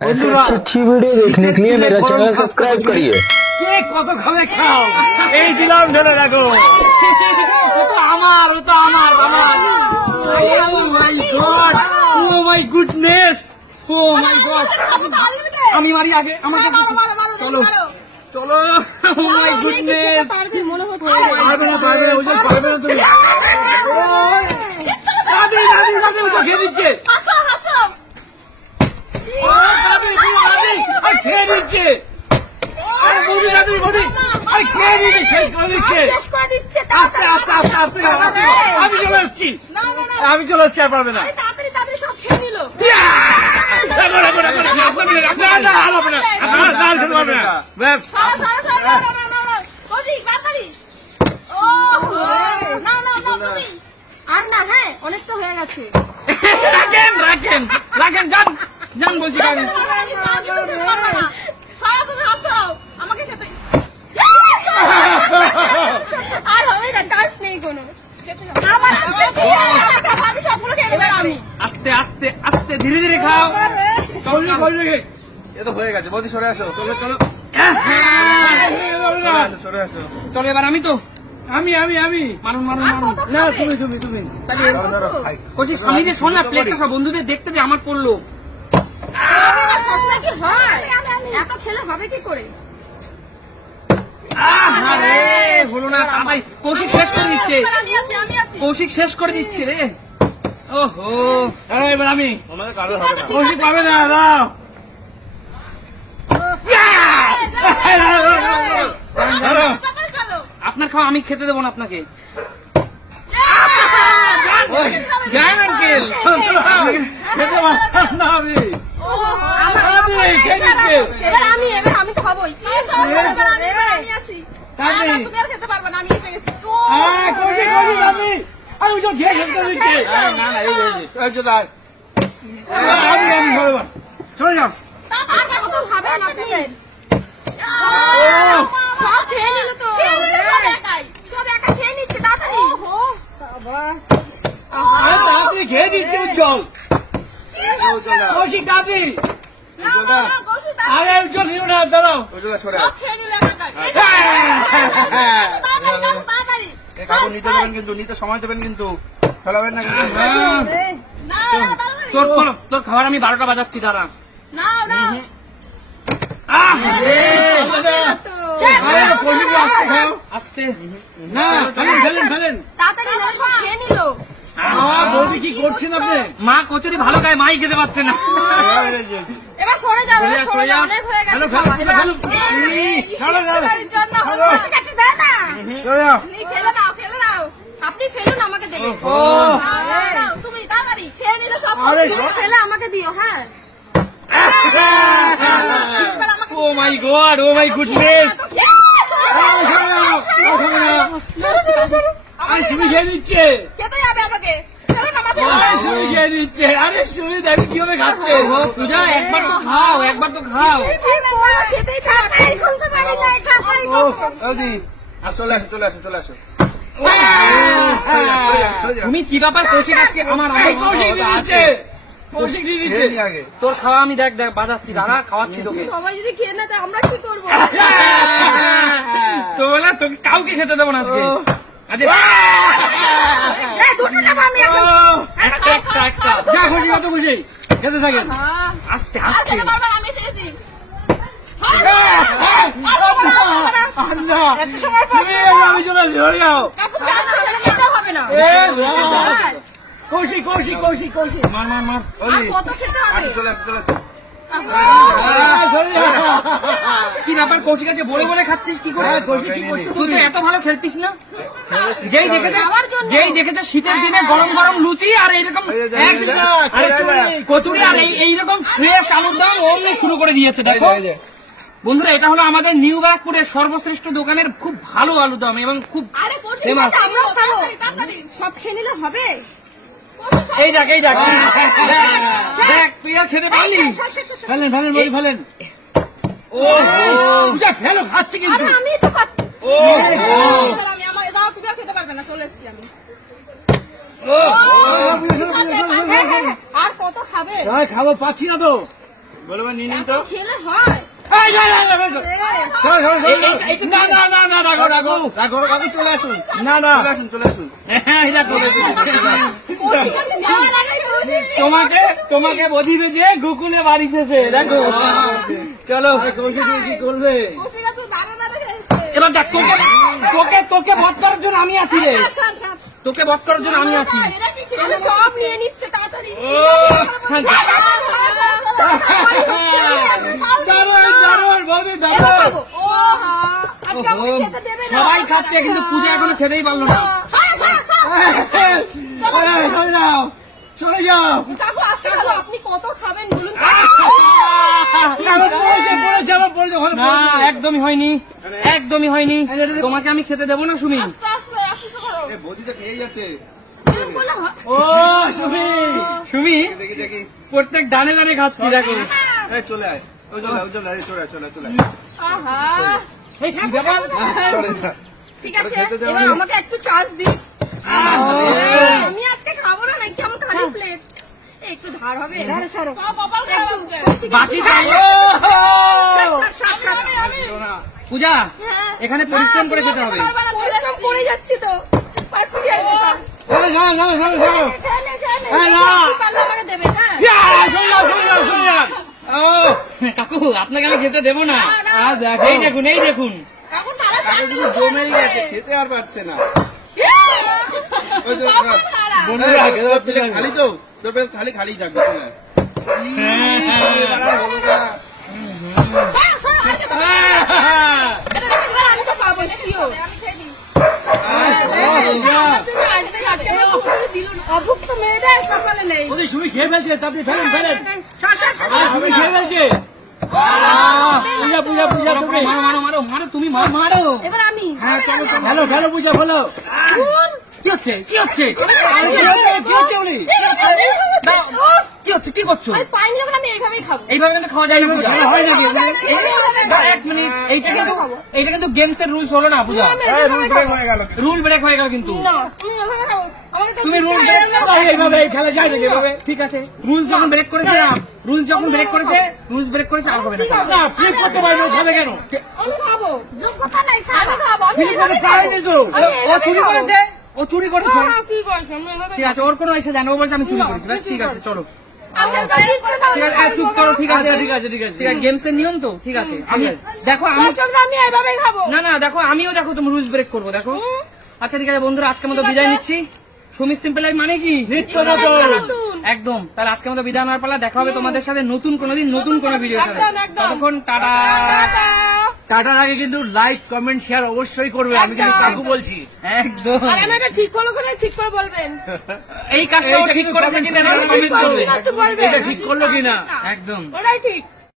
ऐसे अच्छी वीडियो देखने के लिए मेरा चैनल सब्सक्राइब करिए। কে কত খাবে খাও, এই দিলাম ঢেলে রাখো। ও তো আমার, ও তো আমার আমার। Oh my God, oh my goodness, oh my God. আমি মারি আগে, আমাকে চলো চলো। ও মাই গুডনেস, পারবে না পারবে না, ওই পারবে না তুমি। দাদি দাদি দাদি ও তো খেয়ে দিচ্ছে। ও দাদি দাদি আর খেয়ে দিচ্ছে। আরে বৌদি দাদি বৌদি আর খেয়ে দিচ্ছে, শেষ করে দিচ্ছে। আস্তে আস্তে আস্তে আস্তে আস্তে। আমি চলে আসছি, আমি চলে আসছি, আর পারবে না। সব খেয়ে নিল। ব্যাস আর না, হ্যাঁ অনেক তো হয়ে গেছে। রাখেন রাখেন রাখেন, যান যান বলছি। আমাকে খেতে আর হবে না, চান্স নেই কোনো। এবার আমি আস্তে আস্তে আস্তে ধীরে ধীরে খাও। এ তো হয়ে গেছে, বৌদি সরে আসো। চলো চলো সরে আসো। চলো, এবার আমি তো আমি আমি আমি মারুন মারুন আর মারুন। কত না, খাবে? তুমি তুমি তুমি বলছি স্বামীদের শোন না, প্লেটটা সব বন্ধুদের দেখতে যে আমার পড়লো। সস্তা কি হয়? এত খেলে হবে কি করে? আরে হলো না, তাই কৌশিক শেষ করে দিচ্ছে, আমি আছি। কৌশিক শেষ করে দিচ্ছে রে। ওহো, এবার আমি। ওনাদের কারো হবে না। কৌশিক পাবে না, দাও। চলো। আপনার খাওয়া আমি খেতে দেবো না আপনাকে। যান আঙ্কেল, খেতে পারতাম না আমি। এবার আমি খাবোই। আমি আছি। তুমি আর খেতে পারবে না, আমি এসে গেছি। কৌশিক কৌশিক আমি আমি তো ঘিরে শেষ করে দিচ্ছি। না না, এই এই যে দাঁড়। আমি আমি সরে যাও, সরে যাও। আর কত খাবেন আপনি? সব খেয়ে নিল তো। সব একা খেয়ে নিচ্ছে, তাড়াতাড়ি। তাড়াতাড়ি খেয়ে দিচ্ছি উজ্জ্বল। কৌশিক তাড়াতাড়ি। আরে উজ্জ্বল ছিল না, দাঁড়াও। সব খেয়ে নিল একাকার। তাড়াতাড়ি। কাকু নিতে দেবেন কিন্তু, নিতে সময় দেবেন কিন্তু, ফেলাবেন না কিন্তু। না, তোর খাবার আমি 12টা বাজাচ্ছি, দাঁড়া। না, না। কৌশিক আসতে খাও। আস্তে না, ফেলেন ফেলেন ফেলেন। তাড়াতাড়ি না, সব খেয়ে নিল। বৌদি কি করছেন আপনি? মা কচুরি ভালো খায়, মাই খেতে পারছে না। এবার সরে যাবে, সরে যা, সরে সরে যা। যাও, অনেক হয়ে গেছে। ফেলো, ফেলো, খাওয়া। এবার ফেলো। আমি- সরে যাও। জন্য হচ্ছে কাছে দেয় না। সরে যাও। তুমি ফেলে দাও, ফেলে দাও। আপনি ফেলুন, আমাকে দেবে। ও দাও, তুমি তাড়াতাড়ি খেয়ে নিলে সব। আরে, তুমি ফেলে আমাকে দিও, হ্যাঁ। এবার আমাকে ও my God, oh my goodness. আরে সুমি খেয়ে নিচ্ছে। খেতে যাবে আমাকে। ফেলুন আমাকে। আরে সুমি খেয়ে নিচ্ছে। আরে সুমি দেখি কিভাবে খাচ্ছে। পূজা একবার তো খাও, একবার তো খাও। খেতেই থাকবে। খুলতে পারি না, খাবারই ও করবো। বৌদি আর চলে আসো চলে আসো চলে আসো। তুমি কি ব্যাপার, কৌশিক আজকে আমার কৌশিক দিয়ে দিচ্ছে। কৌশিক দিয়ে দিচ্ছে। খেয়ে নি আগে। তোর খাওয়া আমি দেখ দেখ বাজাচ্ছি, দাঁড়া খাওয়াচ্ছি তোকে। সবাই যদি খেয়ে না দেয়, আমরা কি করবো? তো বলে তোকে কাউকে খেতে দেবো না আজকে। আজকে এই দুটো নেবো আমি এখন। একটা একটা একটা। যা খুশি কত খুশি খেতে থাকেন। আস্তে আর আস্তে। খেতে পারবে না, আমি এসেছি। আল্লাহ তুমি আমি চলে আসি, সরে যাও। কাকু, তাড়াতাড়ি খেতে হবে না। কৌশিক কৌশিক কৌশিক কৌশিক মার মার মার। আর কত খেতে হবে? আসো চলে আসো চলে আসো। সরে যাও। কি ব্যাপার, কৌশিক আজকে বলে বলে খাচ্ছিস কি করে? কৌশিক কি করছো তুই তো তুমি? এত ভালো খেলতিস না। যেই দেখেছে শীতের দিনে গরম গরম লুচি আর এইরকম কচুরি আর এইরকম ফ্রেশ আলুর দম অমনি শুরু করে দিয়েছে। দেখো বন্ধুরা, এটা হলো আমাদের নিউ ব্যারাকপুরের সর্বশ্রেষ্ঠ দোকানের খুব ভালো আলুর দম এবং খুব আরে কৌশিক ফেমাস। আছে, আমরাও খাবো। সব খেয়ে নিলে হবে? এই দেখ এই দেখ দেখ, তুই আর খেতে পারলি। ফেলেন ফেলেন বৌদি ফেলেন। ও পূজা ফেলো, খাচ্ছে কিন্তু। আরে আমি তো পাচ্ছি। ও আমি আমার দাও, তুমি আর খেতে পারবে না, চলে এসছি আমি। ও আর কত খাবে? খাবো, পাচ্ছি না তো। বলো ভাই নিয়ে নিন তো খেলে হয় এই, না, না, না, না, শোনো, শোনো, শোনো, শোনো। না, না, না, না, রাখো, রাখো, রাখো, রাখো, চলে আসুন। না, না, চলে আসুন, চলে আসুন। হ্যাঁ, এই দেখো। তোমাকে তোমাকে বধিবে যে গোকুলে বাড়ি শেষে দেখো চলো কৌশিক কি করবে? বসে গেছে দানা দানা খেয়েছে এবার দেখ তোকে তোকে তোকে বধ করার জন্য আমি আছি রে ছাড়, ছাড়। তোকে বধ করার জন্য আমি আছি এরা কি খেলে সব নিয়ে নিচ্ছে তাড়াতাড়ি হ্যাঁ, দারুণ, দারুণ, বৌদি, এবার দারুণ। খাবো। ও হা, আজকে আমাকে খেতে দেবে না। সবাই খাচ্ছে কিন্তু পূজা এখনো খেতেই পারলো না ছাড়, ছাড়, ছাড়। এই, চলে যাও, চলে যাও। কাকু আজকে খাবো। আপনি কত খাবেন বলুন তো? আমার পড়েছে, পড়েছে, আমার পড়েছে, ওখানে না পড়েছে। একদমই হয়নি একদমই হয়নি তোমাকে আমি খেতে দেবো না সুমি আস্তে আস্তে, আস্তে করো। এ, বৌদি তো খেয়ে যাচ্ছে। এরকম করলে হয়? ও সুমি সুমি দেখি, দেখি। প্রত্যেক ডানে ডানে খাচ্ছি দেখো এই, চলে আয়। ওই চলে আয়, ওই চলে আয়, চলে আয়, চলে আয়, চলে আয়। আহা। এই কি ব্যাপার চলে যা। ঠিক আছে, খেতে দেওয়া এবার নেই। আমাকে একটু চান্স দিন। আমি আজকে খাবো না নাকি আমার খালি প্লেট একটু ধার হবে একটু বেশি বাকি হ্যাঁ, চাইলে ছাড়, ছাড়, ছাড়। শোনা। পূজা হ্যাঁ। এখানে পরিশ্রম করে খেতে হবে পরিশ্রম করে যাচ্ছি তো পাচ্ছি আর কি। এই, যাও, যাও, যাও, যাও। খেলে, খেলে। এই না। একটু পারলে আমাকে দেবে, হ্যাঁ? ইয়া, চলে যাও, চলে যাও, চলে যাও। ও, কাকু আপনাকে আমি খেতে দেবো না আর দেখো। এই দেখুন এই দেখুন এখন তাহলে আগে চাটনি কিন্তু জমেই হচ্ছে। গেছে, খেতে আর পারছে না। ওই যে, কপাল খারাপ। বন্ধুরা, তোর পেটে খালি তো? তোর পেটে খালি খালি থাকবে, চলে আয়। দাঁড়া, বন্ধুরা। ছাড়, ছাড়, আর খেতে হবে না। এটা দেখে এবার আমি তো পাবো, sure। তুমি আসবে যাচ্ছে না, পুরো দিল না। অভুক্ত মেয়েরা সকালে নেই। ওদের সুমি খেয়ে ফেলছে, তাড়াতাড়ি ফেলেন, ফেলেন। ছাড়, ছাড়, ছাড়। আরে, সুমি খেয়ে ফেলছে। পূজা, পূজা, পূজা, তুমি। মারো মারো মারো মারো তুমি মারো মারো এবার আমি ফেলো, ফেলো, পূজা, ফেলো। কোন? কি হচ্ছে কি হচ্ছে আরে, কি হচ্ছে, কি হচ্ছে উনি? কি হচ্ছে কি করছো আমি পাইনি যখন আমি এইভাবেই খাবো। এইভাবে কিন্তু খাওয়া যায় না পূজা হয় নাকি? এক মিনিট এইটা কিন্তু গেমস এর রুলস হলো না পূজা এই, রুল ব্রেক হয়ে গেল। রুল ব্রেক হয়ে গেল কিন্তু না, আমি এইভাবে খাবো। আমাকে তো তুমি রুল কিছু ব্রেক বলবে না। এইভাবে এই খেলা যায় নাকি এভাবে? ঠিক আছে রুল যখন ব্রেক করেছে রুলস যখন ব্রেক করেছে রুলস ব্রেক করেছে আর হবে না না, ফ্লিপ করতে পারবে, ও খাবে কেন? আমি খাবো। যোগ্যতা নাই, আমি খাবো। আমি ফ্লিপ করতে এইভাবেই পারেনি তো। খাবো। আমি ও এইভাবেই চুরি খাবো। করেছে ও চুরি করেছে হ্যাঁ, কি করছো? আমি এইভাবেই ঠিক আছে ওর কোনো এসে জানে ও বলছে আমি চুরি করেছি ব্যাস ঠিক আছে চলো আমি এইভাবেই করে খাবো। ঠিক আছে চুপ করো ঠিক আছে আচ্ছা, ঠিক আছে, ঠিক আছে। ঠিক আছে গেমস এর নিয়ম তো ঠিক আছে আমি দেখো আমি দর্শকরা, আমি এইভাবেই খাবো। না না দেখো আমিও দেখো তুমি রুলস ব্রেক করবো দেখো আচ্ছা ঠিক আছে বন্ধুরা আজকের মতো বিদায় নিচ্ছি সুমি সিম্পল লাইফ মানে কি নিত্য নতুন। নতুন। একদম তাহলে আজকের মতো বিদায় নেওয়ার পালা দেখা হবে তোমাদের সাথে নতুন কোনোদিন নতুন কোনো ভিডিও সাথে একদম, একদম। ততক্ষণ টাটা টাটা। টাটার আগে কিন্তু লাইক, কমেন্ট, শেয়ার অবশ্যই করবে, আমি কিন্তু একদম। কাকু বলছি। একদম আর আমি এটা ঠিক হলো করে ঠিক করে বলবেন। এই কাজটাও এইটা ঠিক কিন্তু করেছে comment কিনা করে কমেন্ট করবে একটু বলবেন। এটা ঠিক করলো কিনা? একদম ওটাই ঠিক।